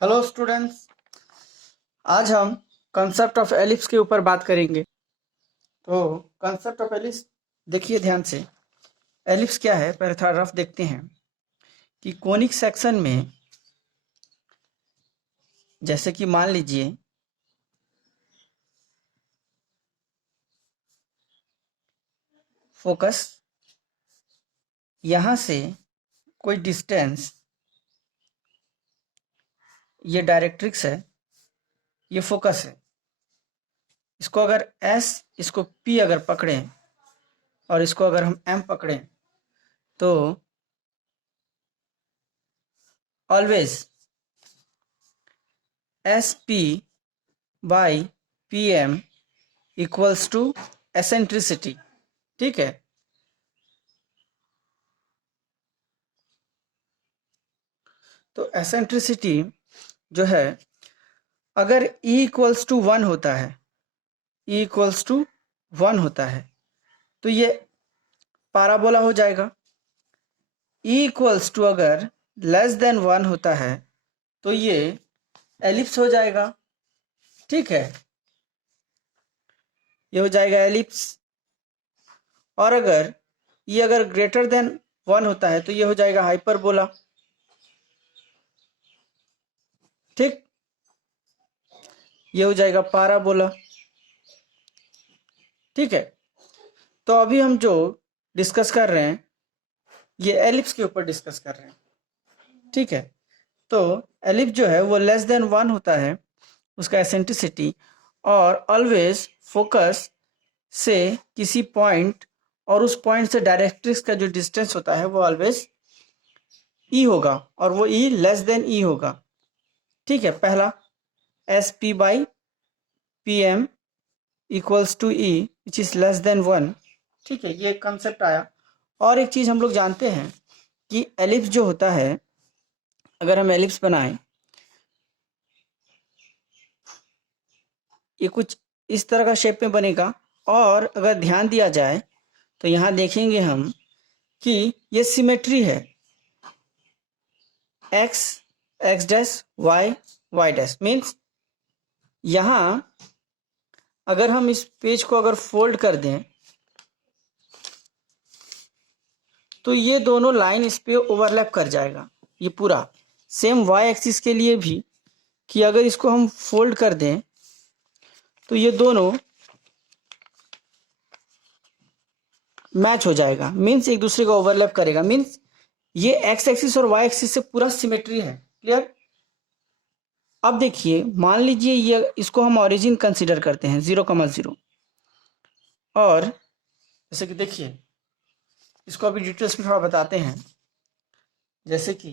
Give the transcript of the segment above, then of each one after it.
Hello students. आज हम concept of ellipse के ऊपर बात करेंगे। तो कंसेप्ट ऑफ एलिप्स देखिए ध्यान से। एलिप्स क्या है, पहले थोड़ा रफ देखते हैं कि कोनिक सेक्शन में जैसे कि मान लीजिए फोकस यहाँ से कोई डिस्टेंस, ये डायरेक्ट्रिक्स है, ये फोकस है। इसको अगर एस, इसको पी अगर पकड़ें और इसको अगर हम एम पकड़ें तो always S P by P M equals to eccentricity. ठीक है। तो एसेंट्रिसिटी जो है, अगर E इक्वल्स टू 1 होता है, E इक्वल्स टू 1 होता है तो ये पाराबोला हो जाएगा। E इक्वल्स टू अगर लेस देन 1 होता है तो ये एलिप्स हो जाएगा। ठीक है, ये हो जाएगा एलिप्स। और अगर ये अगर ग्रेटर देन 1 होता है तो ये हो जाएगा हाइपरबोला। ठीक, ये हो जाएगा पाराबोला। ठीक है, तो अभी हम जो डिस्कस कर रहे हैं ये एलिप्स के ऊपर डिस्कस कर रहे हैं। ठीक है, तो एलिप्स जो है वो लेस देन 1 होता है उसका एसेंट्रिसिटी, और ऑलवेज फोकस से किसी पॉइंट और उस पॉइंट से डायरेक्ट्रिक्स का जो डिस्टेंस होता है वो ऑलवेज ई होगा, और वो ई लेस देन ई होगा। ठीक है, पहला S P by P M equals to E which is less than 1। ठीक है, ये कंसेप्ट आया। और एक चीज हम लोग जानते हैं कि एलिप्स जो होता है, अगर हम एलिप्स बनाएं, ये कुछ इस तरह का शेप में बनेगा। और अगर ध्यान दिया जाए तो यहाँ देखेंगे हम कि ये सिमेट्री है, X X dash Y Y dash. Means यहाँ अगर हम इस पेज को अगर फोल्ड कर दें तो ये दोनों लाइन इस पे ओवरलैप कर जाएगा। ये पूरा सेम वाई एक्सिस के लिए भी, कि अगर इसको हम फोल्ड कर दें तो ये दोनों मैच हो जाएगा। मीन्स एक दूसरे को ओवरलैप करेगा। मीन्स ये एक्स एक्सिस और वाई एक्सिस से पूरा सिमेट्री है। क्लियर। अब देखिए, मान लीजिए ये, इसको हम ओरिजिन कंसीडर करते हैं 0,0, और जैसे कि देखिए, इसको अभी डिटेल्स में थोड़ा बताते हैं। जैसे कि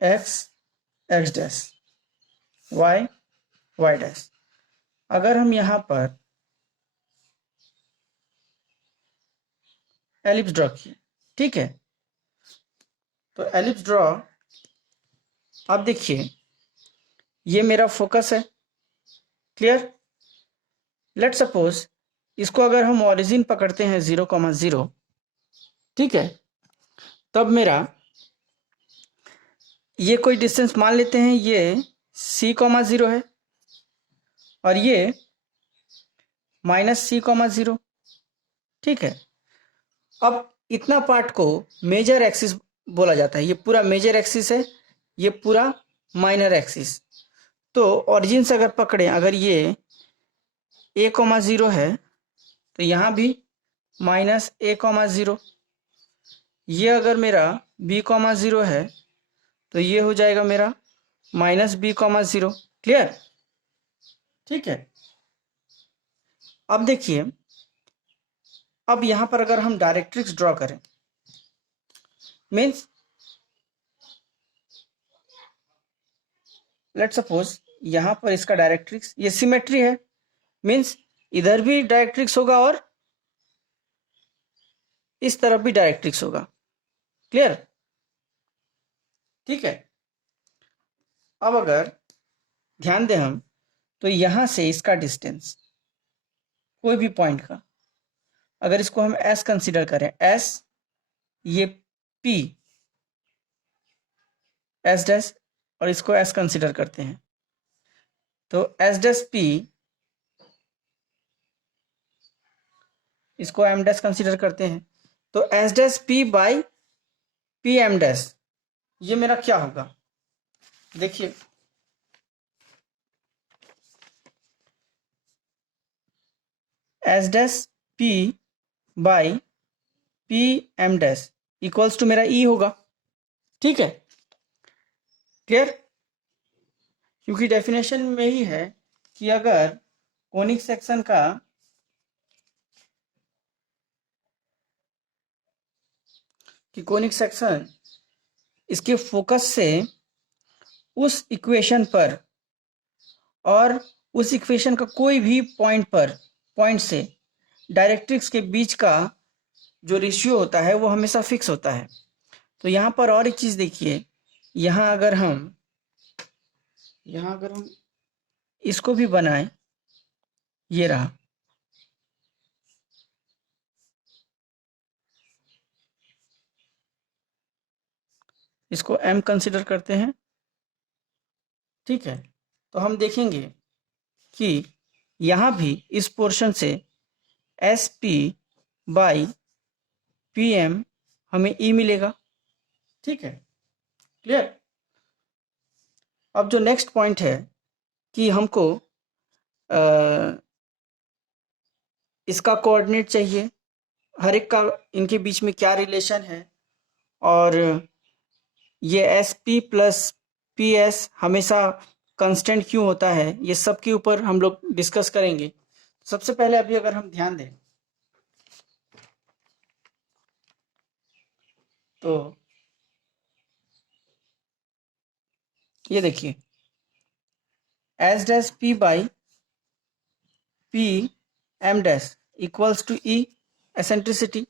X X dash Y Y dash, अगर हम यहाँ पर एलिप्स ड्रॉ किए, ठीक है, तो एलिप्स ड्रॉ, अब देखिए ये मेरा फोकस है। क्लियर। लेट सपोज इसको अगर हम ओरिजिन पकड़ते हैं 0,0, ठीक है, तब मेरा ये कोई डिस्टेंस मान लेते हैं, ये C,0 है और ये -C,0। ठीक है, अब इतना पार्ट को मेजर एक्सिस बोला जाता है। ये पूरा मेजर एक्सिस है, ये पूरा माइनर एक्सिस। तो ओरिजिन से अगर पकड़ें, अगर ये A,0 है तो यहाँ भी -A,0। ये अगर मेरा B,0 है तो ये हो जाएगा मेरा -B,0। क्लियर। ठीक है, अब देखिए, अब यहाँ पर अगर हम डायरेक्ट्रिक्स ड्रॉ करें, मीन्स लेट सपोज यहाँ पर इसका डायरेक्ट्रिक्स, ये सिमेट्री है, मीन्स इधर भी डायरेक्ट्रिक्स होगा और इस तरफ भी डायरेक्ट्रिक्स होगा। क्लियर। ठीक है, अब अगर ध्यान दें हम तो यहाँ से इसका डिस्टेंस कोई भी पॉइंट का, अगर इसको हम S कंसिडर करें, S ये P S डैश और इसको S कंसिडर करते हैं, तो S डैश P इसको M डैश कंसिडर करते हैं, तो S dash P by P M dash ये मेरा क्या होगा, देखिए S dash P by P M dash equals to मेरा E होगा। ठीक है, क्लियर? क्योंकि डेफिनेशन में ही है कि अगर कोनिक सेक्शन का इसके फोकस से उस इक्वेशन पर और उस इक्वेशन का कोई भी पॉइंट से डायरेक्ट्रिक्स के बीच का जो रेशियो होता है वो हमेशा फिक्स होता है। तो यहाँ पर और एक चीज़ देखिए, यहाँ अगर हम इसको भी बनाएं, ये रहा, इसको M कंसिडर करते हैं। ठीक है, तो हम देखेंगे कि यहाँ भी इस पोर्शन से SP बाई PM हमें E मिलेगा। ठीक है, क्लियर? अब जो नेक्स्ट पॉइंट है कि हमको इसका कोऑर्डिनेट चाहिए, हर एक का इनके बीच में क्या रिलेशन है, और ये SP प्लस PS हमेशा कांस्टेंट क्यों होता है, ये सब के ऊपर हम लोग डिस्कस करेंगे। सबसे पहले अभी अगर हम ध्यान दें तो ये देखिए S dash P by P M dash equals to E eccentricity.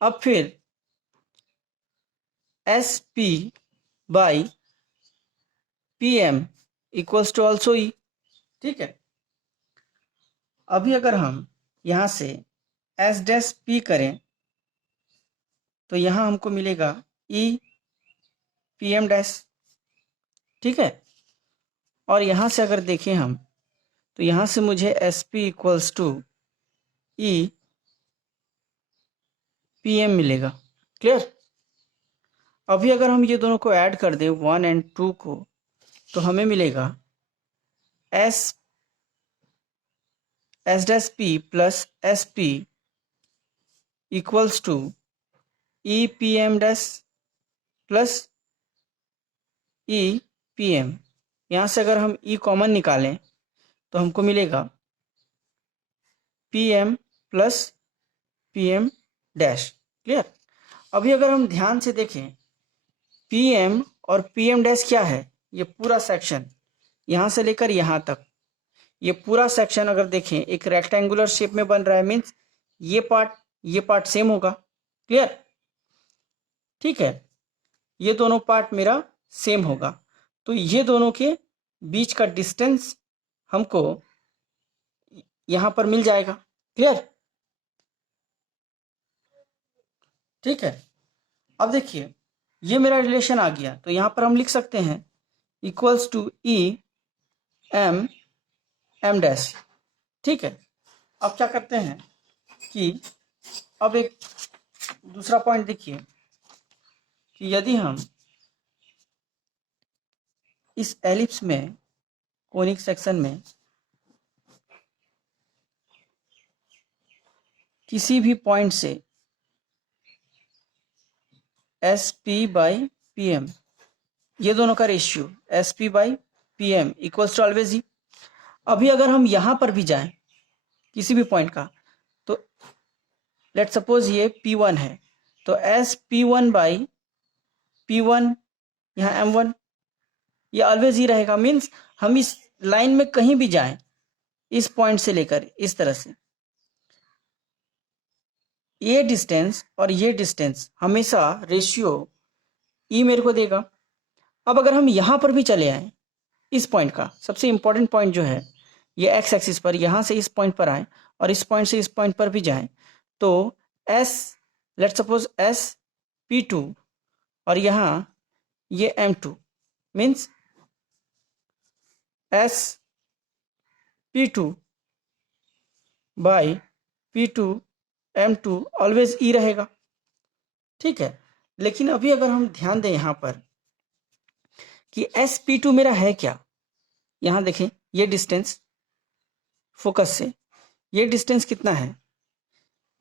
अब फिर SP by PM equals to also E। ठीक है, अभी अगर हम यहाँ से S डैश P करें तो यहाँ हमको मिलेगा E PM डैश। ठीक है, और यहाँ से अगर देखें हम तो यहाँ से मुझे SP equals to E PM मिलेगा। क्लियर? अभी अगर हम ये दोनों को ऐड कर दें 1 और 2 को, तो हमें मिलेगा S dash P plus SP equals to E PM dash plus E PM। यहाँ से अगर हम E कॉमन निकालें तो हमको मिलेगा PM plus PM dash. Clear? अभी अगर हम ध्यान से देखें, PM और PM डैश क्या है, ये पूरा सेक्शन यहाँ से लेकर यहाँ तक, ये पूरा सेक्शन अगर देखें एक रेक्टेंगुलर शेप में बन रहा है, मीन्स ये पार्ट सेम होगा। क्लियर? ठीक है, ये दोनों पार्ट मेरा सेम होगा, तो ये दोनों के बीच का डिस्टेंस हमको यहाँ पर मिल जाएगा। क्लियर? ठीक है, अब देखिए ये मेरा रिलेशन आ गया, तो यहाँ पर हम लिख सकते हैं equals to E M dash. ठीक है, अब क्या करते हैं कि अब एक दूसरा पॉइंट देखिए कि यदि हम इस एलिप्स में कोनिक सेक्शन में किसी भी पॉइंट से SP बाई PM ये दोनों का ratio SP by PM equals to always E। अभी अगर हम यहाँ पर भी जाएं किसी भी पॉइंट का, तो लेट सपोज ये P1 है, तो SP1 बाई P1 यहाँ M1 ये ऑलवेज ही रहेगा। मीन्स हम इस लाइन में कहीं भी जाएं, इस पॉइंट से लेकर इस तरह से, ये डिस्टेंस और ये डिस्टेंस हमेशा रेशियो E मेरे को देगा। अब अगर हम यहाँ पर भी चले आए, इस पॉइंट का सबसे इंपॉर्टेंट पॉइंट जो है, ये एक्स एक्सिस पर यहाँ से इस पॉइंट पर आए और इस पॉइंट से इस पॉइंट पर भी जाएं, तो S, let's suppose S P2 और यहाँ ये M2 means S P2 by P2 M2 always E रहेगा, ठीक है। लेकिन अभी अगर हम ध्यान दें यहाँ पर कि SP2 मेरा है क्या, यहाँ देखें ये डिस्टेंस फोकस से, ये डिस्टेंस कितना है,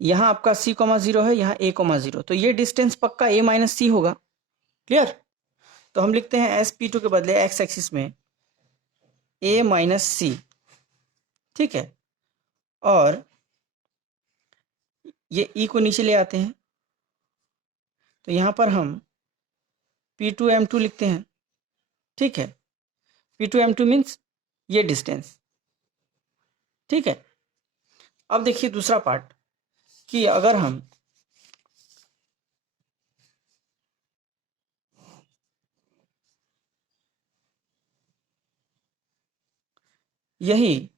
यहाँ आपका C,0 है, यहाँ A,0, तो ये डिस्टेंस पक्का A माइनस सी होगा। क्लियर? तो हम लिखते हैं SP2 के बदले एक्स एक्सिस में A माइनस सी, ठीक है। और ये E को नीचे ले आते हैं, तो यहाँ पर हम P2 M2 लिखते हैं, ठीक है। P2 M2 मीन्स ये डिस्टेंस, ठीक है। अब देखिए दूसरा पार्ट कि अगर हम यही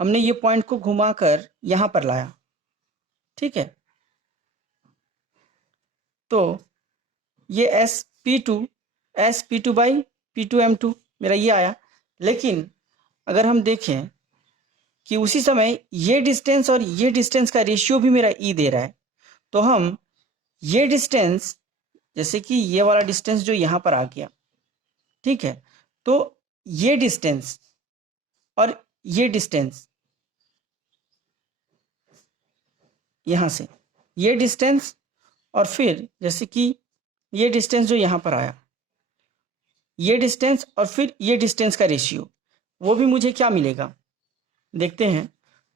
हमने ये पॉइंट को घुमाकर यहां पर लाया, ठीक है, तो ये S P two by P2M2 मेरा ये आया। लेकिन अगर हम देखें कि उसी समय ये डिस्टेंस और ये डिस्टेंस का रेशियो भी मेरा E दे रहा है, तो हम ये डिस्टेंस, जैसे कि ये वाला डिस्टेंस जो यहाँ पर आ गया, ठीक है, तो ये डिस्टेंस और ये डिस्टेंस, यहाँ से ये डिस्टेंस और फिर जैसे कि ये डिस्टेंस जो यहाँ पर आया, ये डिस्टेंस और फिर ये डिस्टेंस का रेशियो, वो भी मुझे क्या मिलेगा देखते हैं।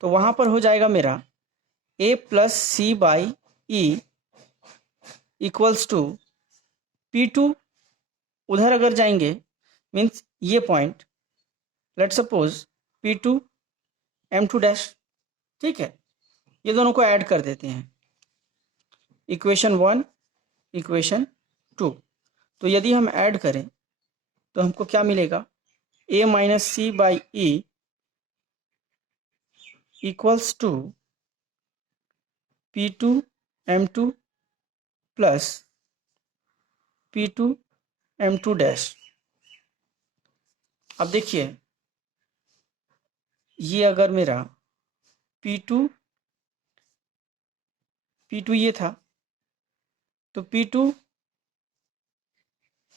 तो वहाँ पर हो जाएगा मेरा A plus C by E equals to P2, उधर अगर जाएंगे मीन्स ये point, let suppose P2 M2 dash, ठीक है। ये दोनों को ऐड कर देते हैं, इक्वेशन 1 इक्वेशन 2। तो यदि हम ऐड करें तो हमको क्या मिलेगा, A minus C by E equals to P2 M2 plus P2 M2 dash. अब देखिए ये अगर मेरा P2 ये था, तो P2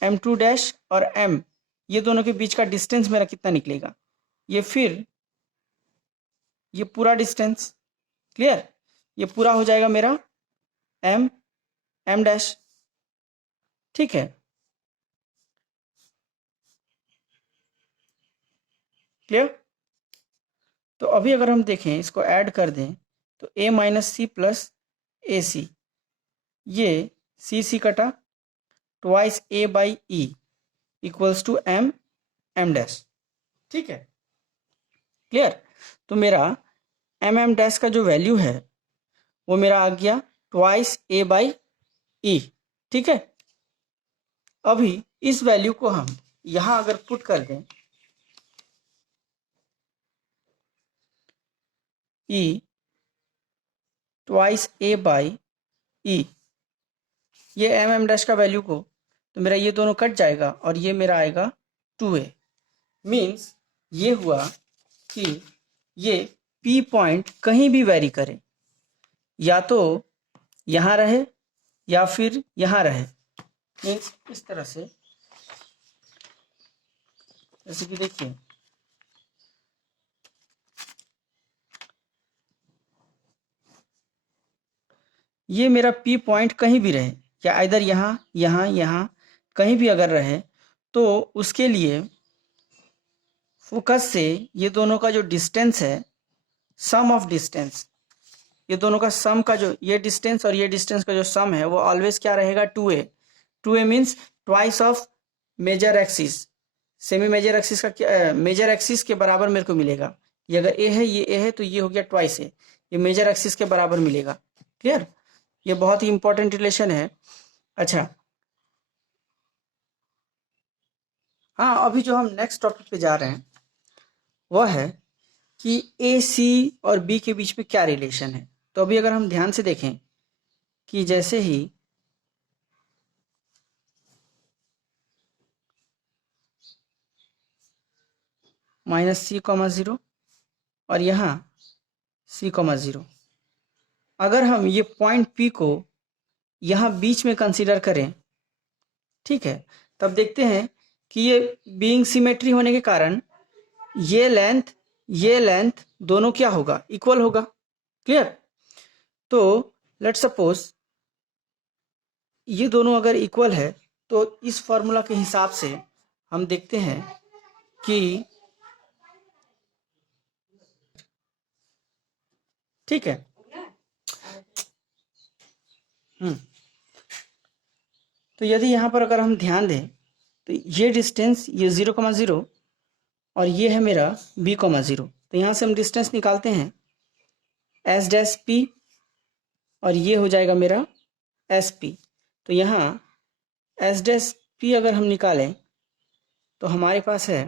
M2 डैश और M, ये दोनों के बीच का डिस्टेंस मेरा कितना निकलेगा, ये फिर ये पूरा डिस्टेंस, क्लियर, ये पूरा हो जाएगा मेरा M डैश, ठीक है। क्लियर? तो अभी अगर हम देखें, इसको ऐड कर दें, तो A minus C plus A C, ये सी कटा, twice A by E equals to M dash, ठीक है। क्लियर? तो मेरा M डैश का जो वैल्यू है वो मेरा आ गया ट्वाइस A बाई ई, ठीक है। अभी इस वैल्यू को हम यहां अगर पुट कर दें, E ट्वाइस A बाई ई, ये M डैश का वैल्यू को, तो मेरा ये दोनों कट जाएगा और ये मेरा आएगा 2A। मीन्स ये हुआ कि ये P पॉइंट कहीं भी वेरी करे, या तो यहाँ रहे या फिर यहाँ रहे। मीन्स इस तरह से, जैसे कि देखिए ये मेरा P पॉइंट कहीं भी रहे, या इधर यहाँ यहाँ यहाँ कहीं भी अगर रहे, तो उसके लिए फोकस से ये दोनों का जो डिस्टेंस है, सम ऑफ डिस्टेंस, ये दोनों का सम का जो ये डिस्टेंस और ये डिस्टेंस का जो सम है वो ऑलवेज क्या रहेगा, 2A। 2A means twice of major axis, semi major axis का मेजर एक्सिस के बराबर मेरे को मिलेगा। ये अगर A है, ये A है, तो ये हो गया ट्वाइस A, ये मेजर एक्सिस के बराबर मिलेगा। क्लियर? ये बहुत ही इंपॉर्टेंट रिलेशन है। अच्छा, हाँ, अभी जो हम नेक्स्ट टॉपिक पे जा रहे हैं वह है कि ए, सी और बी के बीच में क्या रिलेशन है। तो अभी अगर हम ध्यान से देखें कि जैसे ही -c, 0 और यहाँ c, 0, अगर हम ये पॉइंट P को यहाँ बीच में कंसीडर करें, ठीक है, तब देखते हैं कि ये बीइंग सिमेट्री होने के कारण ये लेंथ दोनों क्या होगा, इक्वल होगा। क्लियर। तो लेट सपोज ये दोनों अगर इक्वल है तो इस फॉर्मूला के हिसाब से हम देखते हैं कि ठीक है। तो यदि यहाँ पर अगर हम ध्यान दें तो ये डिस्टेंस ये 0,0 और ये है मेरा b,0। तो यहाँ से हम डिस्टेंस निकालते हैं s' और ये हो जाएगा मेरा sp। तो यहाँ s' अगर हम निकालें तो हमारे पास है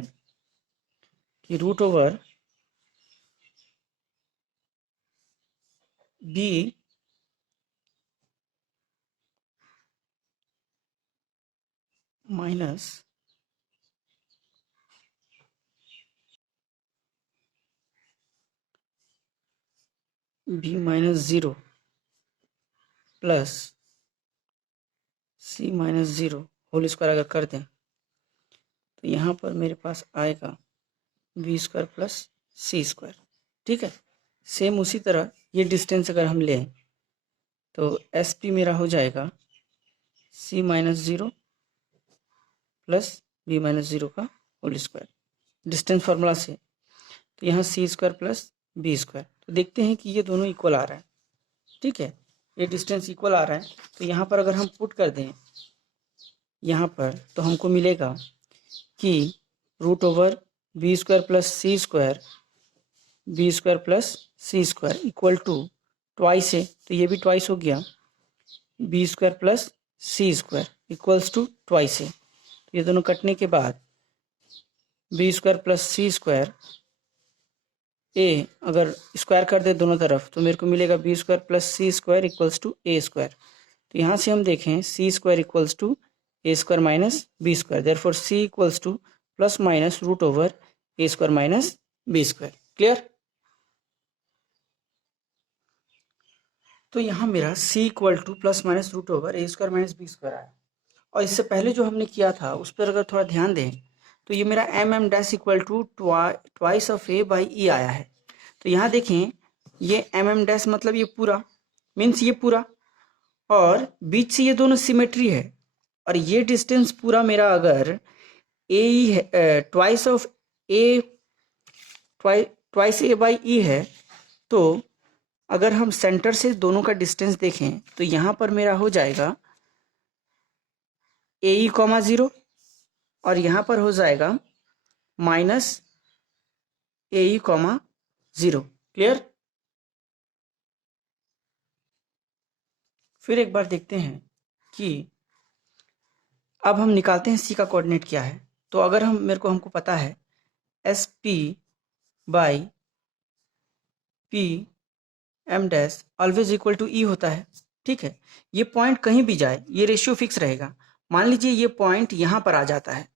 कि √b minus b-0 plus c-0 whole square अगर कर दें तो यहाँ पर मेरे पास आएगा b² प्लस c²। ठीक है। सेम उसी तरह ये डिस्टेंस अगर हम लें तो sp मेरा हो जाएगा c-0 प्लस b-0 का होल स्क्वायर डिस्टेंस फार्मूला से। तो यहाँ c² प्लस b²। तो देखते हैं कि ये दोनों इक्वल आ रहा है। ठीक है, ये डिस्टेंस इक्वल आ रहा है। तो यहाँ पर अगर हम पुट कर दें यहाँ पर तो हमको मिलेगा कि √b² plus c² plus c² equal to twice है, तो ये भी ट्वाइस हो गया b² plus c² equals to twice है। तो ये दोनों कटने के बाद b² प्लस c² अगर स्क्वायर कर दे दोनों तरफ तो मेरे को मिलेगा b² plus c² equals to a²। तो यहाँ से हम देखें c² equals to a² minus b², therefore c equals to plus minus √a² minus b²। Clear. तो यहाँ मेरा c equal to plus minus √a² minus b² आया। और इससे पहले जो हमने किया था उस पर अगर थोड़ा ध्यान दें तो ये मेरा mm' equal to twice of a by e आया है। तो यहाँ देखें ये mm' मतलब ये पूरा मीन्स ये पूरा, और बीच से ये दोनों सिमेट्री है, और ये डिस्टेंस पूरा मेरा अगर ए ई है, twice of A twice a by e है, तो अगर हम सेंटर से दोनों का डिस्टेंस देखें तो यहाँ पर मेरा हो जाएगा AE,0 और यहाँ पर हो जाएगा माइनस AE,0। क्लियर। फिर एक बार देखते हैं कि अब हम निकालते हैं C का कोऑर्डिनेट क्या है। तो अगर हमको पता है SP by PM' always equal to E होता है। ठीक है, ये पॉइंट कहीं भी जाए ये रेशियो फिक्स रहेगा। मान लीजिए ये पॉइंट यहाँ पर आ जाता है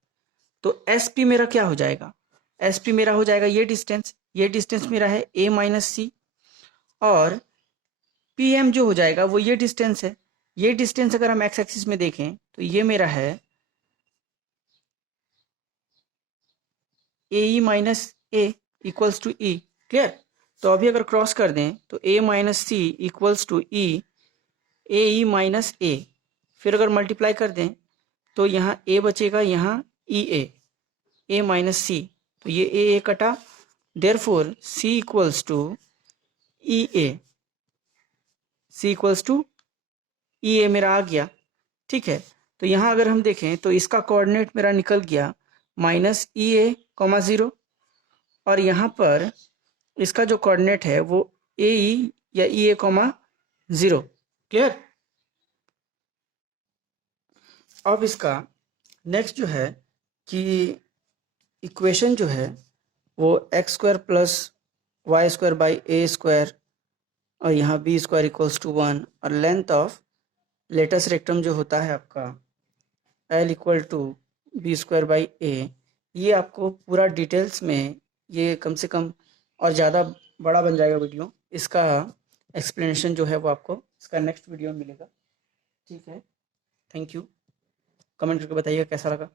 तो SP मेरा क्या हो जाएगा, SP मेरा हो जाएगा ये डिस्टेंस मेरा है A माइनस C, और PM जो हो जाएगा वो ये डिस्टेंस है। ये डिस्टेंस अगर हम एक्स एक्सिस में देखें तो ये मेरा है AE minus A equals to E। Clear. तो अभी अगर क्रॉस कर दें तो A minus C equals to E AE minus A, फिर अगर मल्टीप्लाई कर दें तो यहाँ A बचेगा, यहाँ A माइनस C, तो ये A कटा, therefore C equals to EA मेरा आ गया। ठीक है, तो यहाँ अगर हम देखें तो इसका कोऑर्डिनेट मेरा निकल गया -EA,0, और यहाँ पर इसका जो कोऑर्डिनेट है वो AE या EA,0। क्लियर। अब इसका नेक्स्ट जो है कि इक्वेशन जो है वो X square plus Y square by A square और यहाँ बी स्क्वायर इक्वल्स टू 1 और लेंथ ऑफ लेटस रेक्टम जो होता है आपका L equal to B square by A, ये आपको पूरा डिटेल्स में, ये कम से कम और ज़्यादा बड़ा बन जाएगा वीडियो, इसका एक्सप्लेनेशन जो है वो आपको इसका नेक्स्ट वीडियो में मिलेगा। ठीक है, थैंक यू। कमेंट करके बताइएगा कैसा लगा।